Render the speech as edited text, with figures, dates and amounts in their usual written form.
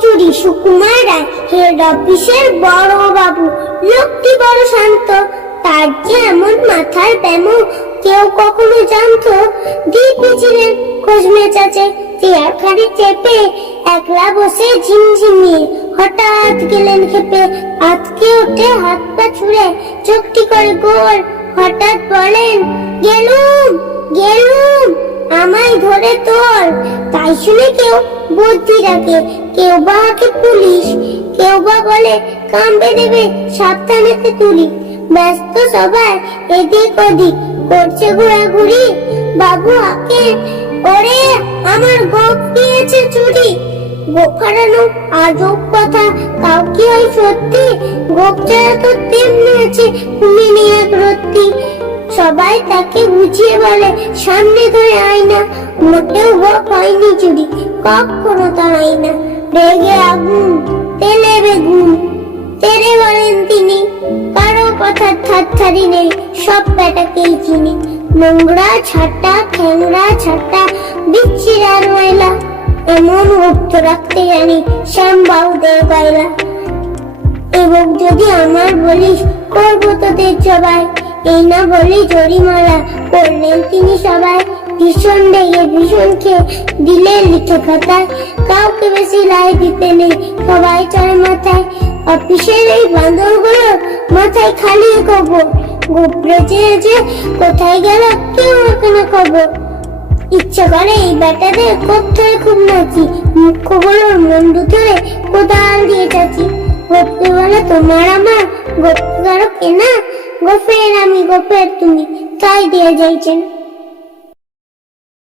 চুরি সুকুমার রায় হেড অফিসের বড় বাবু, লোকটি বড় শান্ত। তার যে এমন মাথার ব্যামো কেউ কখনো জানতো? দিব্যি ছিলেন খোঁজমে চাচে, চেয়ারখানি চেপে একলা বসে ঝিমঝিমিয়ে। হঠাৎ গেলেন খেপে, আতকে উঠে হাত পা ছুড়ে চোখটি করে গোল। হঠাৎ বলেন, গেলুম গেলুম, আমায় ধরে তোল। তাই শুনে কেউ বুদ্ধি রাখে, কেউ বা হাঁকে পুলিশ, কেউ বা বলে কাম বেঁধেবে সাবধানেতে তুলি। ব্যস্ত সবাই এদিক ওদিক করছে ঘোরাঘুরি। বাবু হাঁকে, ওরে আমার গোপ দিয়েছে চুরি। গোপ হারানো আজব কথা, তাও কি হয় সত্যি? গোপ ছাড়া তো তেমনি আছে কুমিনি এক রত্তি। সবাই তাকে বুঝিয়ে বলে সামনে ধরে আয়না, মোটেও গোপ হয়নি চুরি, কখনো তাই না। রেগে আগুন তেলে বেগুন, তেরে বলেন তিনি, কারো কথার ধারধারি নেই, সব বেটাকেই চিনি। নোংরা ছাটা ঠ্যাংরা ছাটা বিচ্ছির আর ময়লা, এমন মুক্ত রাখতে জানি শ্যাম বাবুদের গয়লা। এবং যদি আমার বলিস করবো তোদের জবাই, এই না বলি জরিমালা করলেন তিনি সবাই। ভীষণ রেগে ভীষণ খেয়ে দিলে লিখে খাতায়, কাউকে বেশি লাই দিতে নেই, সবাই চড়ে মাথায়। অফিসের এই বান্দরগুলো মাথায় খালি খবর, গোপরে যে কোথায় গেল কেউ রাখে না খবর। ইচ্ছা করে এই বেটাদের কোপ ধরে খুব নাচি, মুখগুলোর মুন্ডু ধরে কোদাল দিয়ে চাচি। গোপকে বলে তোমার আমার, গোপ কারো কেনা, গোপের আমি গোপের তুমি, তাই দিয়ে যাইছেন।